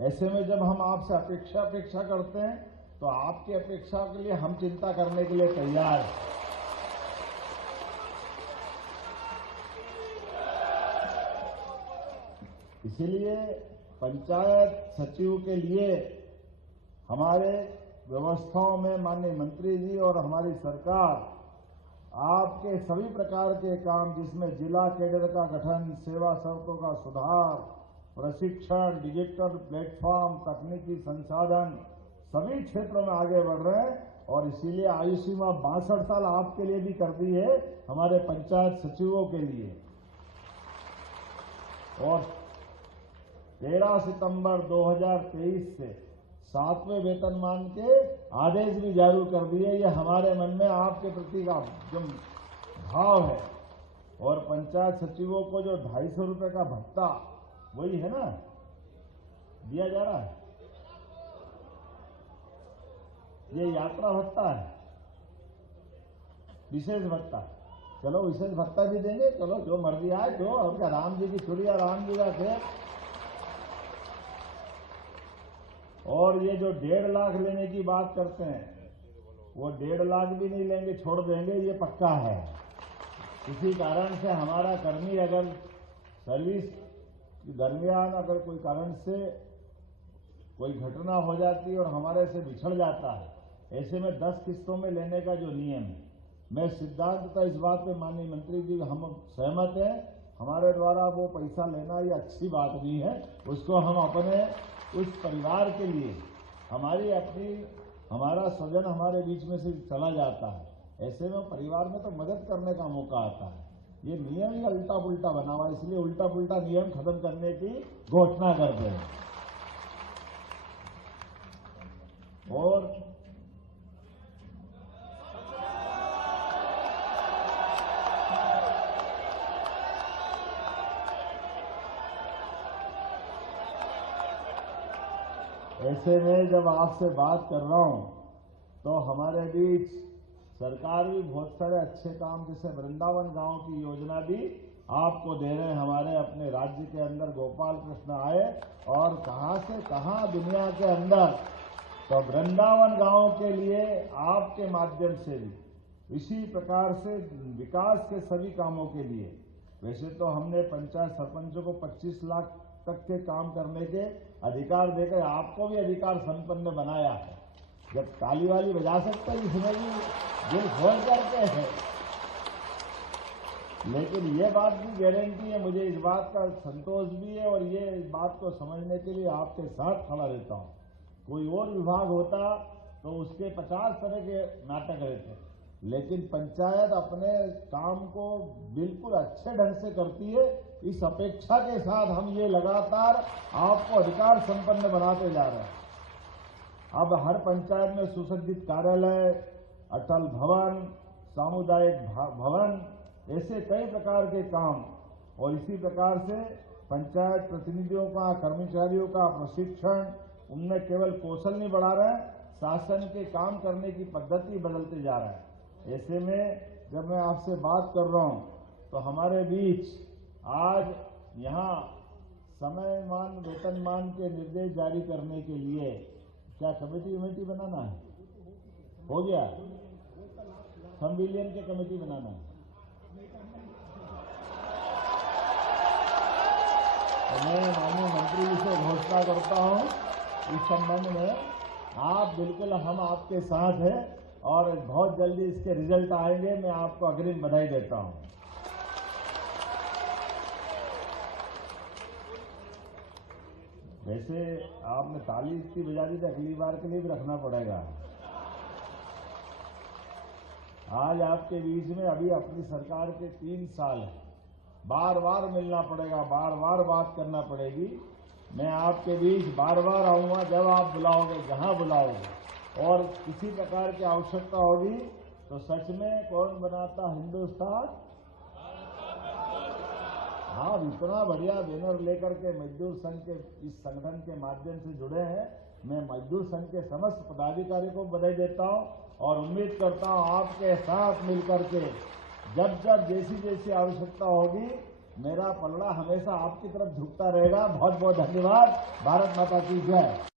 ऐसे में जब हम आपसे अपेक्षा करते हैं तो आपकी अपेक्षा के लिए हम चिंता करने के लिए तैयार हैं। इसीलिए पंचायत सचिव के लिए हमारे व्यवस्थाओं में माननीय मंत्री जी और हमारी सरकार आपके सभी प्रकार के काम, जिसमें जिला कैडर का गठन, सेवा शर्तों का सुधार, प्रशिक्षण, डिजिटल प्लेटफॉर्म, तकनीकी संसाधन, सभी क्षेत्रों में आगे बढ़ रहे हैं। और इसीलिए आयु सीमा 62 साल आपके लिए भी कर दी है, हमारे पंचायत सचिवों के लिए। और 13 सितंबर 2023 से 7वें वेतनमान के आदेश भी जारी कर दिए। ये हमारे मन में आपके प्रति का जो भाव है। और पंचायत सचिवों को जो 250 रुपए का भत्ता, वही है ना, दिया जा रहा है। ये यात्रा भत्ता है, विशेष भत्ता। चलो विशेष भत्ता भी देंगे, चलो जो मर्जी आए, जो और क्या, राम जी की चुड़िया राम जी का खेत। और ये जो 1.5 लाख लेने की बात करते हैं, वो 1.5 लाख भी नहीं लेंगे, छोड़ देंगे, ये पक्का है। किसी कारण से हमारा कर्मी अगर सर्विस के दरमियान अगर कोई कारण से कोई घटना हो जाती है और हमारे से बिछड़ जाता है, ऐसे में 10 किस्तों में लेने का जो नियम है, मैं सिद्धांततः इस बात पे माननीय मंत्री जी हम सहमत हैं। हमारे द्वारा वो पैसा लेना ये अच्छी बात नहीं है। उसको हम अपने उस परिवार के लिए, हमारा स्वजन हमारे बीच में से चला जाता है, ऐसे में परिवार में तो मदद करने का मौका आता है। ये नियम ही उल्टा पुल्टा बना हुआ, इसलिए उल्टा पुल्टा नियम खत्म करने की घोषणा करते हैं। और ऐसे में जब आपसे बात कर रहा हूं तो हमारे बीच सरकार भी बहुत सारे अच्छे काम, जैसे वृंदावन गांव की योजना भी आपको दे रहे हैं। हमारे अपने राज्य के अंदर गोपाल कृष्ण आए और कहां से कहां दुनिया के अंदर, तो वृंदावन गांव के लिए आपके माध्यम से भी इसी प्रकार से विकास के सभी कामों के लिए, वैसे तो हमने पंचायत सरपंचों को 25 लाख तक के काम करने के अधिकार देकर आपको भी अधिकार संपन्न बनाया है। जब ताली वाली बजा सकते हैं, इसमें भी दिल खोल करके है। लेकिन ये बात भी गारंटी है, मुझे इस बात का संतोष भी है और ये इस बात को समझने के लिए आपके साथ खड़ा रहता हूं। कोई और विभाग होता तो उसके 50 तरह के नाटक रहते, लेकिन पंचायत अपने काम को बिल्कुल अच्छे ढंग से करती है। इस अपेक्षा के साथ हम ये लगातार आपको अधिकार संपन्न बनाते जा रहे हैं। अब हर पंचायत में सुसज्जित कार्यालय, अटल भवन, सामुदायिक भवन, ऐसे कई प्रकार के काम। और इसी प्रकार से पंचायत प्रतिनिधियों का, कर्मचारियों का प्रशिक्षण, उनमें केवल कौशल नहीं बढ़ा रहे हैं, शासन के काम करने की पद्धति बदलते जा रहा है। ऐसे में जब मैं आपसे बात कर रहा हूं तो हमारे बीच आज यहां समयमान वेतनमान के निर्देश जारी करने के लिए क्या कमेटी बनाना है? हो गया, संविलियन की कमेटी बनाना है। तो मैं माननीय मंत्री जी से घोषणा करता हूं इस संबंध में, आप बिल्कुल, हम आपके साथ हैं और बहुत जल्दी इसके रिजल्ट आएंगे। मैं आपको अग्रिम बधाई देता हूं। वैसे आपने ताली इतनी बजा दी तो अगली बार के लिए भी रखना पड़ेगा। आज आपके बीच में अभी अपनी सरकार के 3 साल है, बार बार मिलना पड़ेगा, बार बार बात करना पड़ेगी। मैं आपके बीच बार बार आऊंगा जब आप बुलाओगे, जहां बुलाओगे। और किसी प्रकार की आवश्यकता होगी तो सच में कौन बनाता हिंदुस्तान। हाँ, इतना बढ़िया बैनर लेकर के मजदूर संघ के इस संगठन के माध्यम से जुड़े हैं। मैं मजदूर संघ के समस्त पदाधिकारियों को बधाई देता हूं और उम्मीद करता हूं आपके साथ मिलकर के जब जब जैसी जैसी आवश्यकता होगी मेरा पलड़ा हमेशा आपकी तरफ झुकता रहेगा। बहुत बहुत धन्यवाद। भारत माता की जय।